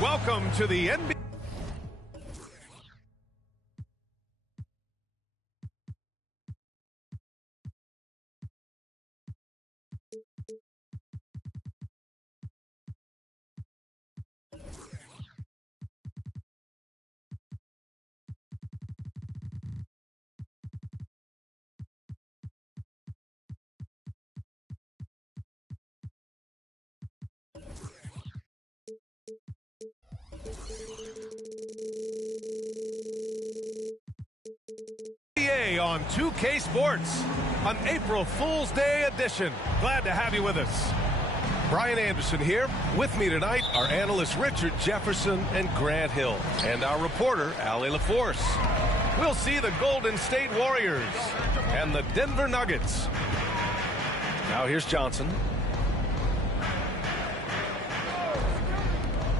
Welcome to the NBA. On 2K Sports, an April Fool's Day edition. Glad to have you with us. Brian Anderson here. With me tonight are analysts Richard Jefferson and Grant Hill, and our reporter, Allie LaForce. We'll see the Golden State Warriors and the Denver Nuggets. Now here's Johnson.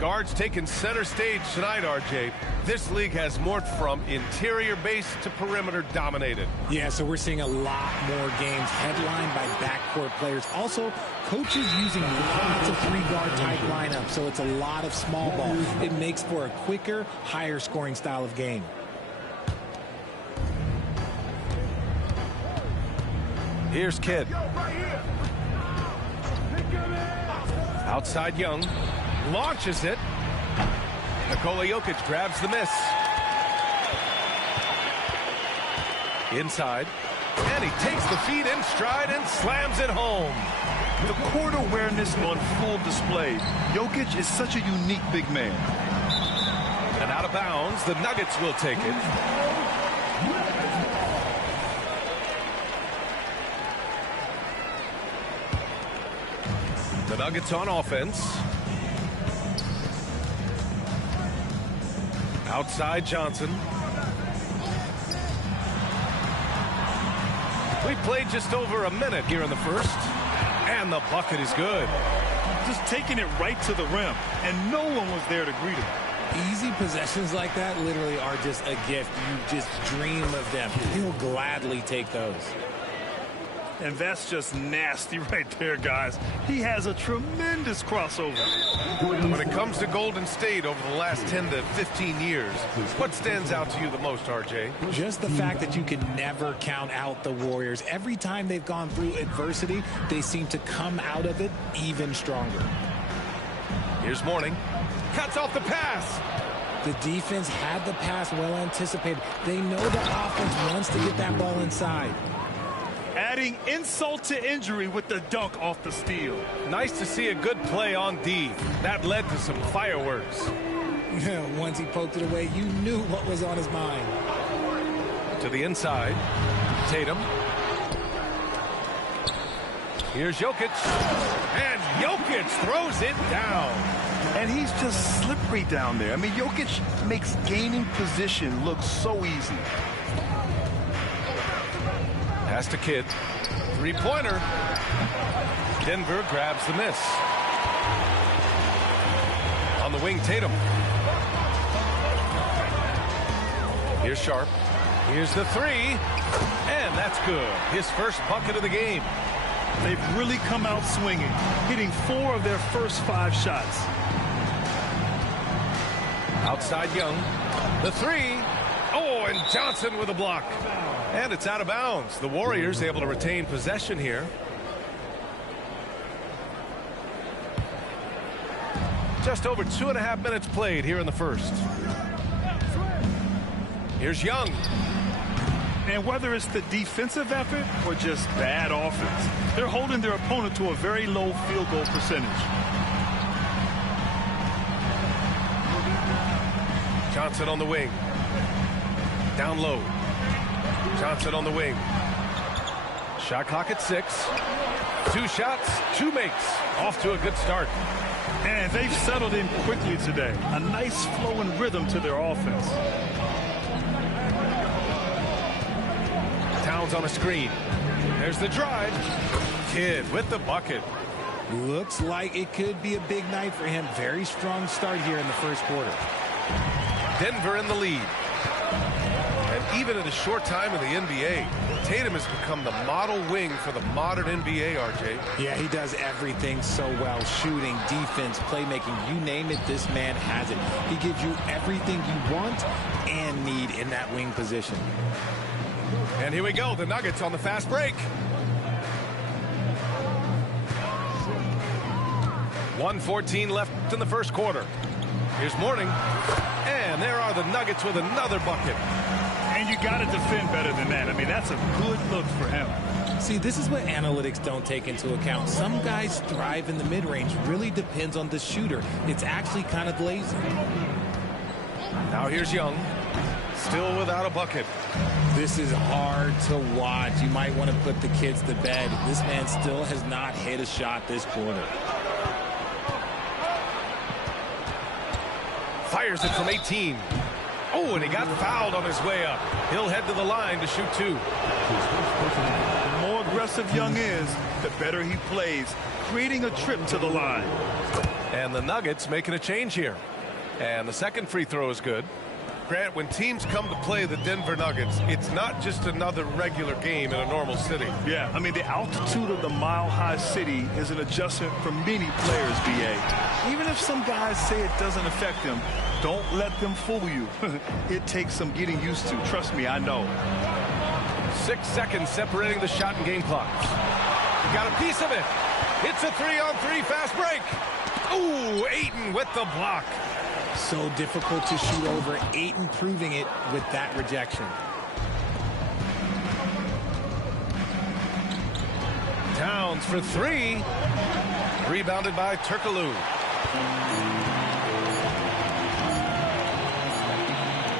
Guards taking center stage tonight, RJ. This league has morphed from interior base to perimeter dominated. Yeah, so we're seeing a lot more games headlined by backcourt players. Also, coaches using lots of three-guard type lineups, so it's a lot of small ball. It makes for a quicker, higher scoring style of game. Here's Kidd. Outside Young. Launches it. Nikola Jokic grabs the miss. Inside. And he takes the feed in stride and slams it home. The court awareness on full display. Jokic is such a unique big man. And out of bounds, the Nuggets will take it. The Nuggets on offense. Outside Johnson. We played just over a minute here in the first. And the bucket is good. Just taking it right to the rim. And no one was there to greet him. Easy possessions like that literally are just a gift. You just dream of them. He'll gladly take those. And that's just nasty right there, guys. He has a tremendous crossover. When it comes to Golden State over the last 10 to 15 years, what stands out to you the most, RJ? Just the fact that you can never count out the Warriors. Every time they've gone through adversity, they seem to come out of it even stronger. Here's Mourning. Cuts off the pass. The defense had the pass well anticipated. They know the offense wants to get that ball inside. Adding insult to injury with the dunk off the steal. Nice to see a good play on D. That led to some fireworks. Once he poked it away, you knew what was on his mind. To the inside. Tatum. Here's Jokic. And Jokic throws it down. And he's just slippery down there. I mean, Jokic makes gaining position look so easy. Pass to Kidd. Three-pointer. Denver grabs the miss. On the wing, Tatum. Here's Sharp. Here's the three. And that's good. His first bucket of the game. They've really come out swinging, hitting 4 of their first 5 shots. Outside Young. The three. Oh, and Johnson with a block. And it's out of bounds. The Warriors able to retain possession here. Just over 2.5 minutes played here in the first. Here's Young. And whether it's the defensive effort or just bad offense, they're holding their opponent to a very low field goal percentage. Johnson on the wing. Down low. Johnson on the wing. Shot clock at 6. 2 shots, 2 makes. Off to a good start. And they've settled in quickly today. A nice flowing rhythm to their offense. Towns on a screen. There's the drive. Kidd with the bucket. Looks like it could be a big night for him. Very strong start here in the first quarter. Denver in the lead. And even in a short time in the NBA, Tatum has become the model wing for the modern NBA, RJ. Yeah, he does everything so well. Shooting, defense, playmaking, you name it, this man has it. He gives you everything you want and need in that wing position. And here we go, the Nuggets on the fast break. 1:14 left in the first quarter. Here's Mourning. And there are the Nuggets with another bucket. And you got to defend better than that. I mean, that's a good look for him. See, this is what analytics don't take into account. Some guys thrive in the mid-range. Really depends on the shooter. It's actually kind of lazy. Now here's Young. Still without a bucket. This is hard to watch. You might want to put the kids to bed. This man still has not hit a shot this quarter. Fires it from 18. Oh, and he got fouled on his way up. He'll head to the line to shoot two. The more aggressive Young is, the better he plays, creating a trip to the line. And the Nuggets making a change here. And the second free throw is good. Grant, when teams come to play the Denver Nuggets, it's not just another regular game in a normal city. Yeah, I mean, the altitude of the mile-high city is an adjustment for many players, B.A. Even if some guys say it doesn't affect them, don't let them fool you. It takes some getting used to. Trust me, I know. 6 seconds separating the shot and game clocks. He got a piece of it. It's a 3-on-3 fast break. Ooh, Ayton with the block. So difficult to shoot over. Ayton proving it with that rejection. Towns for three. Rebounded by Turkoglu.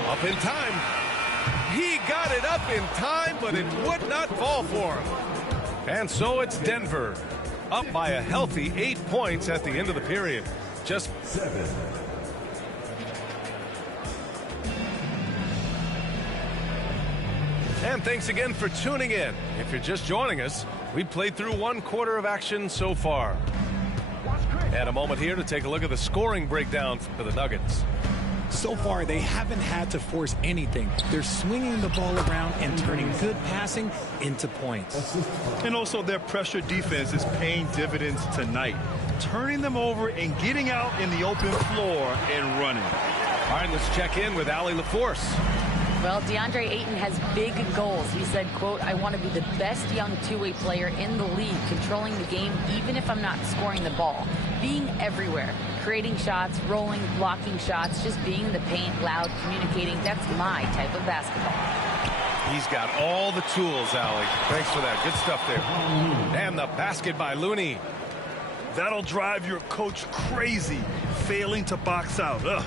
Up in time. He got it up in time, but it would not fall for him. And so it's Denver, up by a healthy 8 points at the end of the period. Just 7. And thanks again for tuning in. If you're just joining us, we played through 1 quarter of action so far. And a moment here to take a look at the scoring breakdown for the Nuggets. So far, they haven't had to force anything. They're swinging the ball around and turning good passing into points. And also their pressure defense is paying dividends tonight. Turning them over and getting out in the open floor and running. All right, let's check in with Allie LaForce. Well, DeAndre Ayton has big goals. He said, quote, "I want to be the best young two-way player in the league, controlling the game even if I'm not scoring the ball. Being everywhere, creating shots, rolling, blocking shots, just being in the paint, loud, communicating. That's my type of basketball." He's got all the tools, Allie. Thanks for that. Good stuff there. And the basket by Looney. That'll drive your coach crazy, failing to box out. Ugh.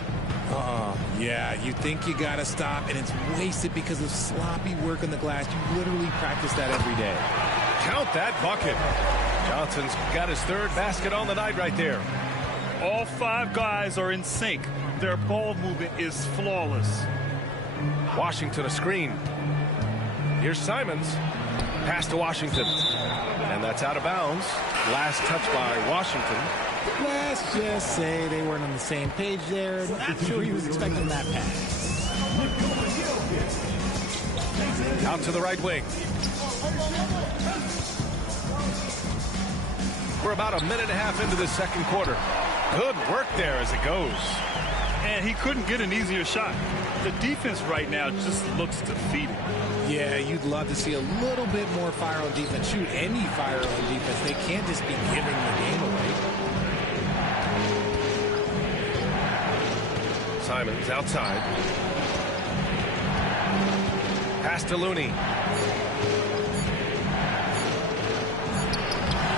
Yeah, you think you got to stop, and it's wasted because of sloppy work on the glass. You literally practice that every day. Count that bucket. Johnson's got his 3rd basket on the night right there. All 5 guys are in sync. Their ball movement is flawless. Washington a screen. Here's Simons. Pass to Washington. And that's out of bounds. Last touch by Washington. Let's just say they weren't on the same page there. Not sure he was expecting that pass. Out to the right wing. We're about a minute and a half into this second quarter. Good work there as it goes. And he couldn't get an easier shot. The defense right now just looks defeated. Yeah, you'd love to see a little bit more fire on defense. Shoot, any fire on defense. They can't just be giving the game away. Simons outside. Pass to Looney.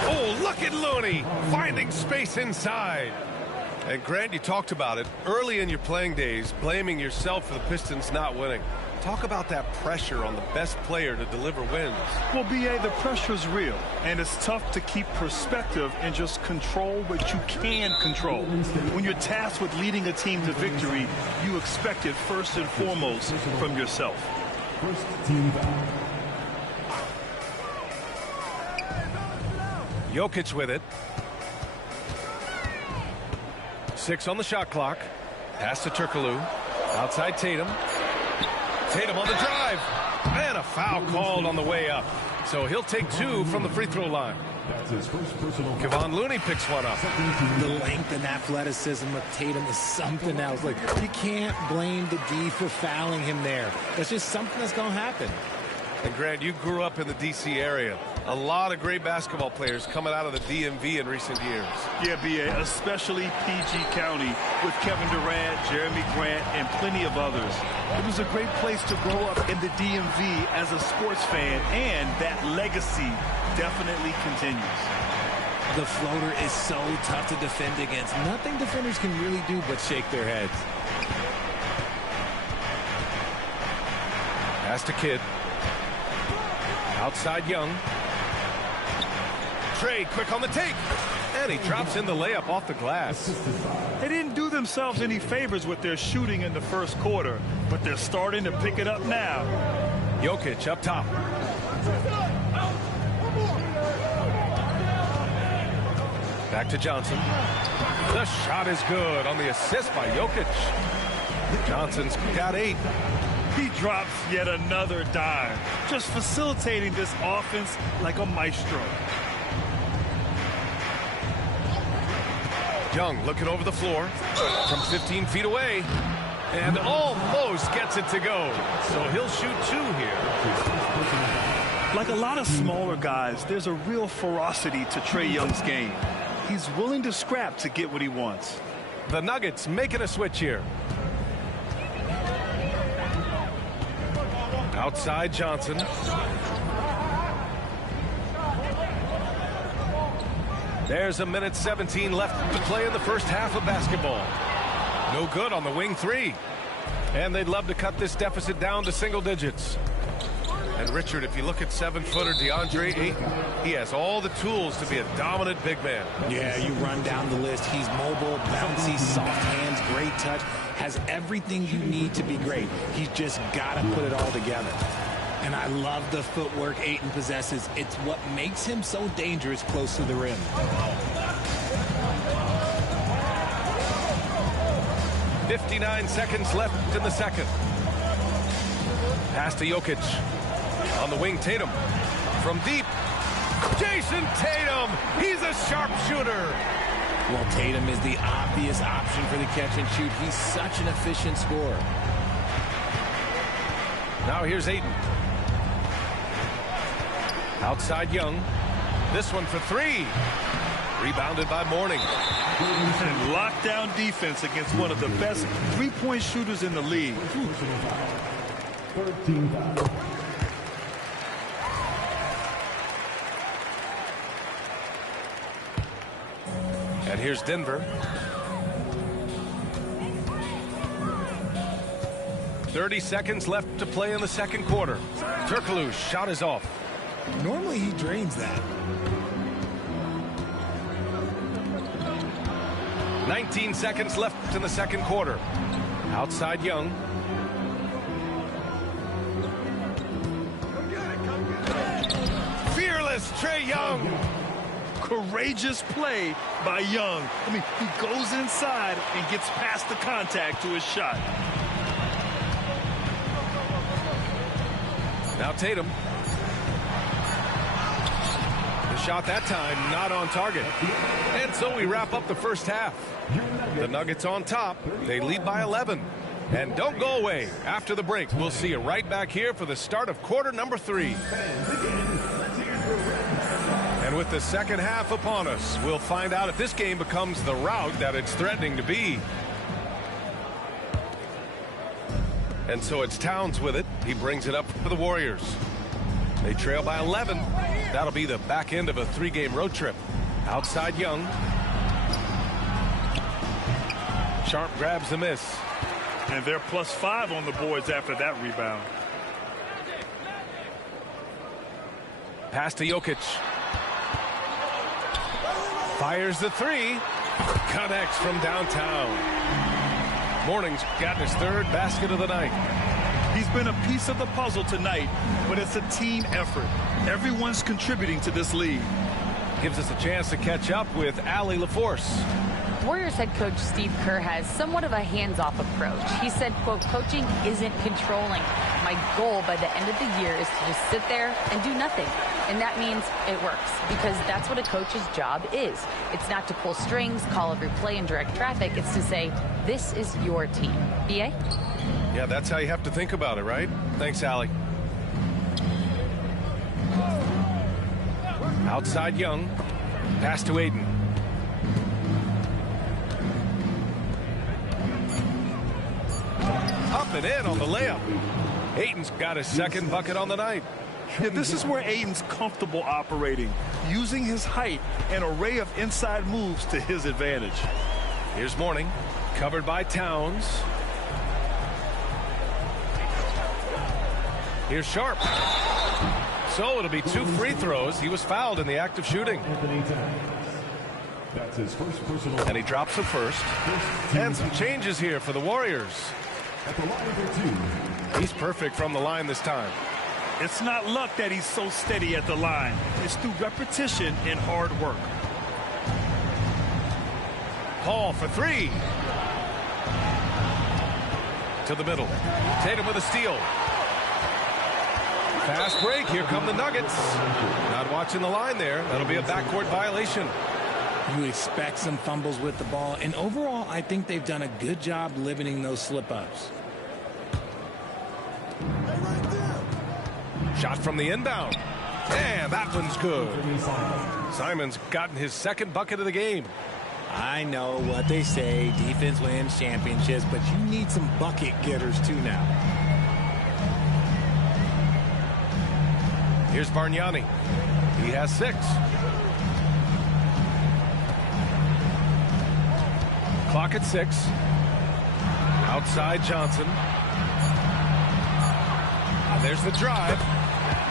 Oh, look at Looney finding space inside. And Grant, you talked about it early in your playing days, blaming yourself for the Pistons not winning. Talk about that pressure on the best player to deliver wins. Well, B.A., the pressure's real, and it's tough to keep perspective and just control what you can control. When you're tasked with leading a team to victory, you expect it first and foremost from yourself. First team foul. Jokic with it. 6 on the shot clock. Pass to Turkoglu. Outside Tatum. Tatum on the drive. And a foul called on the way up. So he'll take 2 from the free throw line. That's his first personal. Kevon Looney picks one up. The length and athleticism of Tatum is something else. Like, you can't blame the D for fouling him there. That's just something that's going to happen. And Grant, you grew up in the D.C. area. A lot of great basketball players coming out of the DMV in recent years. Yeah, B.A., especially PG County with Kevin Durant, Jeremy Grant, and plenty of others. It was a great place to grow up in the DMV as a sports fan, and that legacy definitely continues. The floater is so tough to defend against. Nothing defenders can really do but shake their heads. Pass to Kidd. Outside Young. Trey quick on the take. And he drops in the layup off the glass. They didn't do themselves any favors with their shooting in the first quarter, but they're starting to pick it up now. Jokic up top. Back to Johnson. The shot is good on the assist by Jokic. Johnson's got 8. He drops yet another dime, just facilitating this offense like a maestro. Young looking over the floor from 15 feet away and almost gets it to go. So he'll shoot 2 here. Like a lot of smaller guys, there's a real ferocity to Trae Young's game. He's willing to scrap to get what he wants. The Nuggets making a switch here. Outside Johnson. There's a minute 17 left to play in the first half of basketball. No good on the wing 3. And they'd love to cut this deficit down to single digits. And Richard, if you look at 7-footer DeAndre Ayton, he has all the tools to be a dominant big man. Yeah, you run down the list. He's mobile, bouncy, soft hands, great touch, has everything you need to be great. He's just got to put it all together. And I love the footwork Ayton possesses. It's what makes him so dangerous close to the rim. .59 seconds left in the second. Pass to Jokic. On the wing, Tatum. From deep. Jason Tatum. He's a sharpshooter. Well, Tatum is the obvious option for the catch and shoot. He's such an efficient scorer. Now here's Ayton. Outside Young. This one for 3. Rebounded by Mourning. And lockdown defense against one of the best three-point shooters in the league. 13 fouls. And here's Denver. 30 seconds left to play in the second quarter. Turkoglu's shot is off. Normally he drains that. 19 seconds left in the second quarter. Outside Young. Fearless Trae Young. Courageous play by Young. I mean, he goes inside and gets past the contact to his shot. Now Tatum. The shot that time not on target. And so we wrap up the first half. The Nuggets on top. They lead by 11. And don't go away. After the break, we'll see you right back here for the start of quarter number 3. And with the second half upon us, we'll find out if this game becomes the rout that it's threatening to be. And so it's Towns with it. He brings it up for the Warriors. They trail by 11. That'll be the back end of a 3-game road trip. Outside Young. Sharp grabs the miss. And they're +5 on the boards after that rebound. Pass to Jokic. Fires the 3. Connects from downtown. Mourning's gotten his 3rd basket of the night. He's been a piece of the puzzle tonight, but it's a team effort. Everyone's contributing to this lead. gives us a chance to catch up with Allie LaForce. Warriors head coach Steve Kerr has somewhat of a hands-off approach. He said, quote, coaching isn't controlling. My goal by the end of the year is to just sit there and do nothing. And that means it works, because that's what a coach's job is. It's not to pull strings, call every play, and direct traffic. It's to say, this is your team. B.A.? Yeah, that's how you have to think about it, right? Thanks, Allie. Outside Young. Pass to Aiden. Up and in on the layup. Aiden's got his second bucket on the night. Yeah, this is where Aiden's comfortable operating, using his height and array of inside moves to his advantage. Here's Mourning, covered by Towns. Here's Sharp. So it'll be 2 free throws. He was fouled in the act of shooting. That's his first personal. And he drops the first. And some changes here for the Warriors. At the line for 2. He's perfect from the line this time. It's not luck that he's so steady at the line. It's through repetition and hard work. Paul for 3. To the middle. Tatum with a steal. Fast break. Here come the Nuggets. Not watching the line there. That'll be a backcourt violation. You expect some fumbles with the ball, and overall, I think they've done a good job limiting those slip-ups. Shot from the inbound. And that one's good. Simon's gotten his second bucket of the game. I know what they say, defense wins championships, but you need some bucket getters too now. Here's Bargnani. He has 6. Clock at 6. Outside Johnson. There's the drive.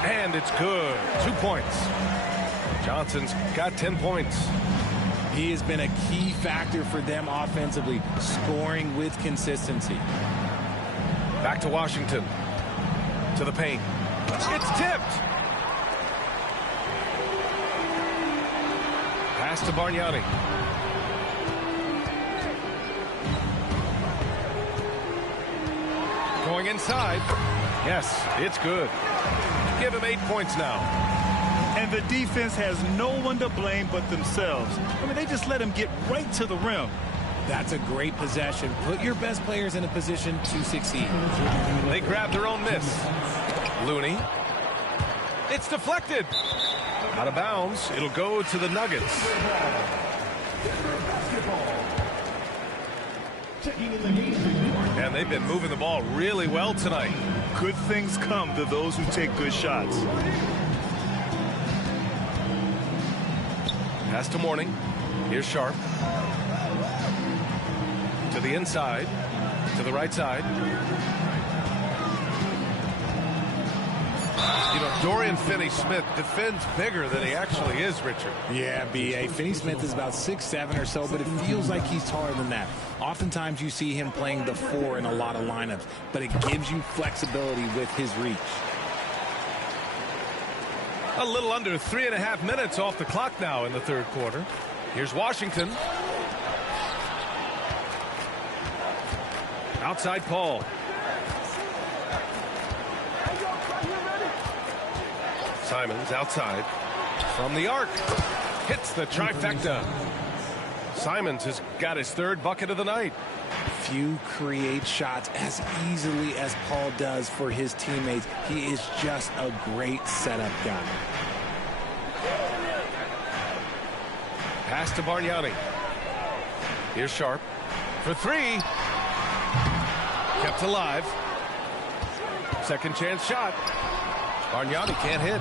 And it's good. 2 points. Johnson's got 10 points. He has been a key factor for them offensively, scoring with consistency. Back to Washington. To the paint. It's tipped. Pass to Bargnani. Going inside. Yes, it's good. Give him 8 points now. And the defense has no one to blame but themselves. I mean, they just let him get right to the rim. That's a great possession. Put your best players in a position to succeed. They grab their own miss. Looney. It's deflected. Out of bounds. It'll go to the Nuggets. And they've been moving the ball really well tonight. Good things come to those who take good shots. Pass to Mourning. Here's Sharp. To the inside. To the right side. You know, Dorian Finney-Smith defends bigger than he actually is, Richard. Yeah, B.A. Finney-Smith is about 6'7" or so, but it feels like he's taller than that. Oftentimes you see him playing the 4 in a lot of lineups, but it gives you flexibility with his reach. A little under 3.5 minutes off the clock now in the third quarter. Here's Washington. Outside Paul. Simons outside. From the arc. Hits the trifecta. Simons has got his third bucket of the night. Few create shots as easily as Paul does for his teammates. He is just a great setup guy. Pass to Bargnani. Here's Sharp for 3. Kept alive. Second chance shot. Bargnani can't hit.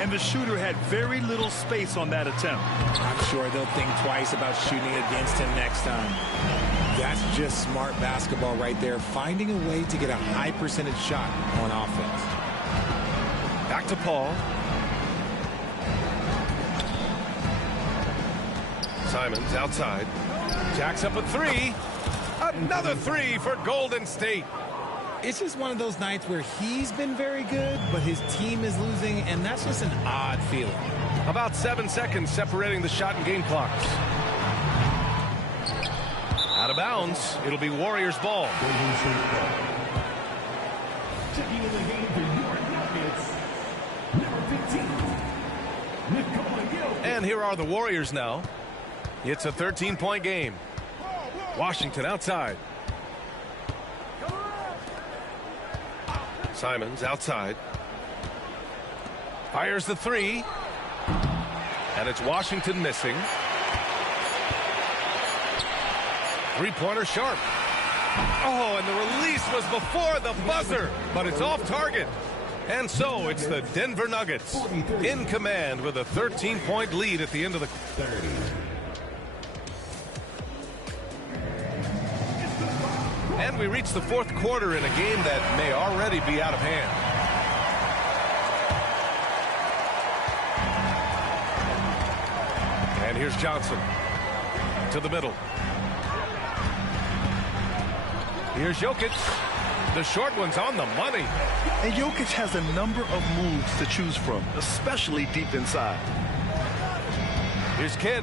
And the shooter had very little space on that attempt. I'm sure they'll think twice about shooting against him next time. That's just smart basketball right there, finding a way to get a high percentage shot on offense. Back to Paul. Simons outside. Jacks up a 3. Another 3 for Golden State. It's just one of those nights where he's been very good, but his team is losing, and that's just an odd feeling. About 7 seconds separating the shot and game clocks. Out of bounds. It'll be Warriors ball. Checking in the game for your Nuggets, number 15. And here are the Warriors now. It's a 13-point game. Washington outside. Simons outside. Fires the three. And it's Washington missing. Three-pointer Sharp. Oh, and the release was before the buzzer, but it's off target. And so it's the Denver Nuggets in command with a 13-point lead at the end of the 30. And we reach the fourth quarter in a game that may already be out of hand. And here's Johnson to the middle. Here's Jokic. The short one's on the money. And Jokic has a number of moves to choose from, especially deep inside. Here's Kidd.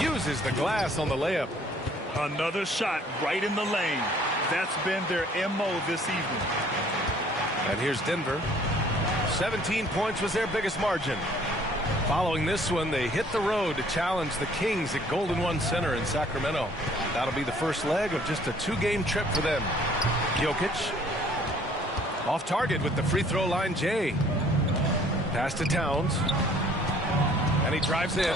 Uses the glass on the layup. Another shot right in the lane. That's been their MO this evening. And here's Denver. 17 points was their biggest margin. Following this one, they hit the road to challenge the Kings at Golden One Center in Sacramento. That'll be the first leg of just a two-game trip for them. Jokic. Off target with the free throw line, Jay. Pass to Towns. And he drives in.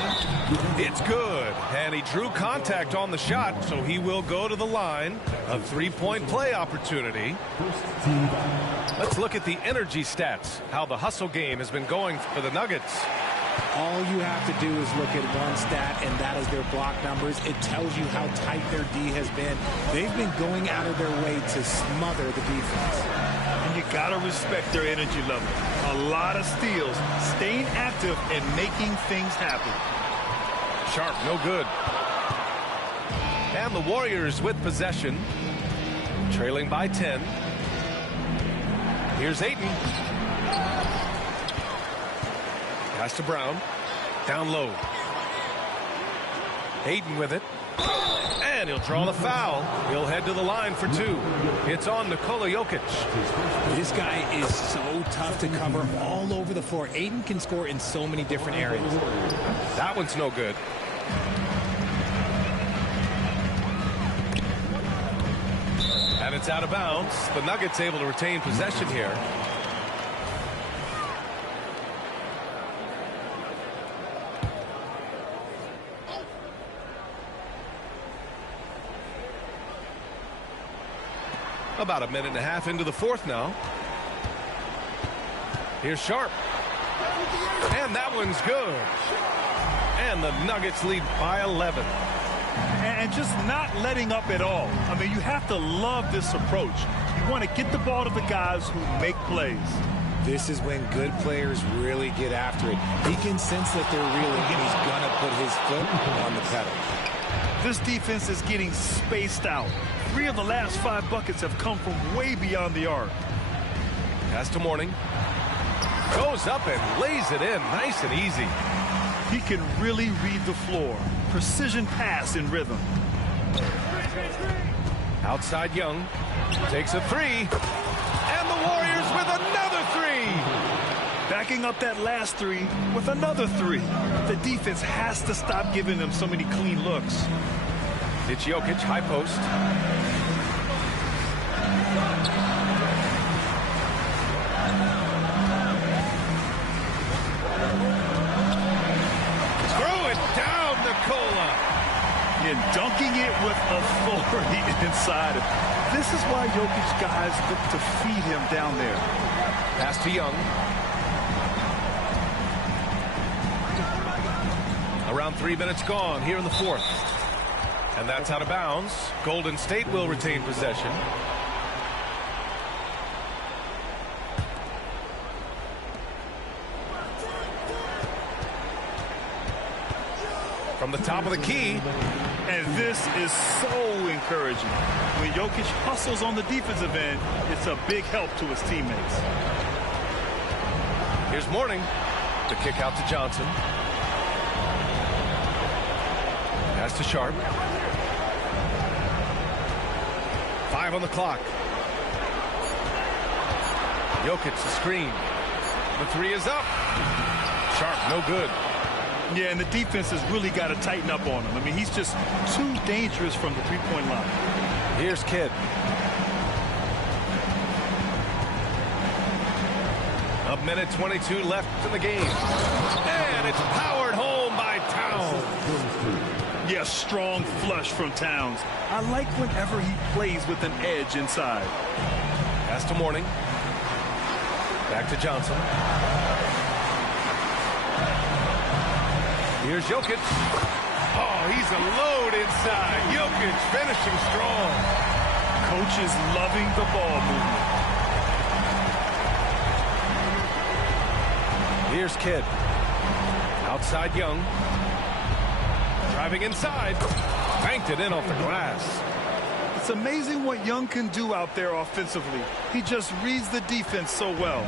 It's good. And he drew contact on the shot, so he will go to the line. A three-point play opportunity. Let's look at the energy stats, how the hustle game has been going for the Nuggets. All you have to do is look at one stat, and that is their block numbers. It tells you how tight their D has been. They've been going out of their way to smother the defense. And you got to respect their energy level. A lot of steals, staying active and making things happen. Sharp, no good. And the Warriors with possession, trailing by 10. Here's Ayton. Pass to Brown. Down low. Ayton with it. And he'll draw the foul. He'll head to the line for two. It's on Nikola Jokic. This guy is so tough to cover all over the floor. Ayton can score in so many different areas. That one's no good. And it's out of bounds. The Nuggets able to retain possession here. About a minute and a half into the fourth now. Here's Sharp. And that one's good. And the Nuggets lead by 11. And just not letting up at all. I mean, you have to love this approach. You want to get the ball to the guys who make plays. This is when good players really get after it. He can sense that they're reeling, and he's going to put his foot on the pedal. This defense is getting spaced out. 3 of the last 5 buckets have come from way beyond the arc. Pass to Mourning. Goes up and lays it in nice and easy. He can really read the floor. Precision pass in rhythm. Outside Young. Takes a three. And the Warriors with another three. Backing up that last three with another three. The defense has to stop giving them so many clean looks. It's Jokic, high post. Throw it down, Nikola. And dunking it with authority inside. This is why Jokic guys look to feed him down there. Pass to Young. Around 3 minutes gone here in the fourth. And that's out of bounds. Golden State will retain possession. From the top of the key, And this is so encouraging. When Jokic hustles on the defensive end, it's a big help to his teammates. Here's Mourning. The kick out to Johnson. Pass to Sharp. 5 on the clock. Jokic, the screen. The 3 is up. Sharp, no good. Yeah, and the defense has really got to tighten up on him. I mean, he's just too dangerous from the three-point line. Here's Kidd. A minute 22 left in the game. And it's powered home by Towns. Yes, strong flush from Towns. I like whenever he plays with an edge inside. Pass to Mourning. Back to Johnson. Here's Jokic. Oh, he's a load inside. Jokic finishing strong. Coach is loving the ball movement. Here's Kidd. Outside Young. Driving inside. Banked it in off the glass. It's amazing what Young can do out there offensively. He just reads the defense so well.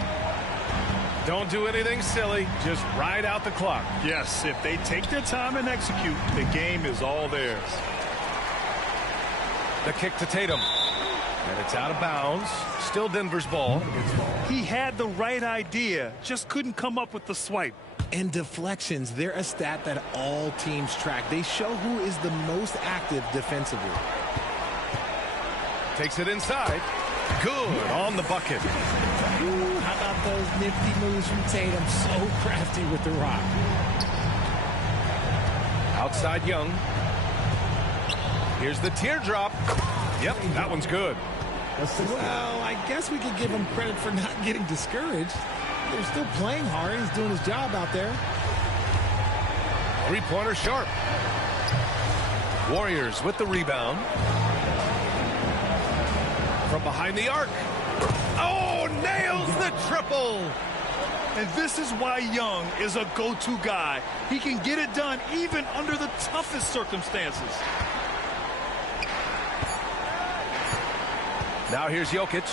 Don't do anything silly. Just ride out the clock. Yes, if they take their time and execute, the game is all theirs. The kick to Tatum. And it's out of bounds. Still Denver's ball. He had the right idea, just couldn't come up with the swipe. And deflections, they're a stat that all teams track. They show who is the most active defensively. Takes it inside. Good on the bucket. Ooh, how about those nifty moves from Tatum? So crafty with the rock. Outside Young. Here's the teardrop. Yep, that one's good. Well, I guess we could give him credit for not getting discouraged. They're still playing hard. He's doing his job out there. Three-pointer Sharp. Warriors with the rebound. From behind the arc. Oh, nails the triple. And this is why Young is a go-to guy. He can get it done even under the toughest circumstances. Now here's Jokic.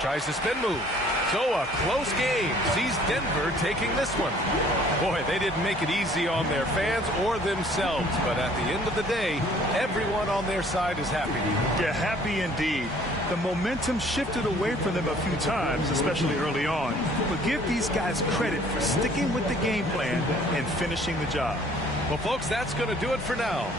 Tries the spin move. So a close game sees Denver taking this one. Boy, they didn't make it easy on their fans or themselves. But at the end of the day, everyone on their side is happy. Yeah, happy indeed. The momentum shifted away from them a few times, especially early on. But give these guys credit for sticking with the game plan and finishing the job. Well, folks, that's going to do it for now.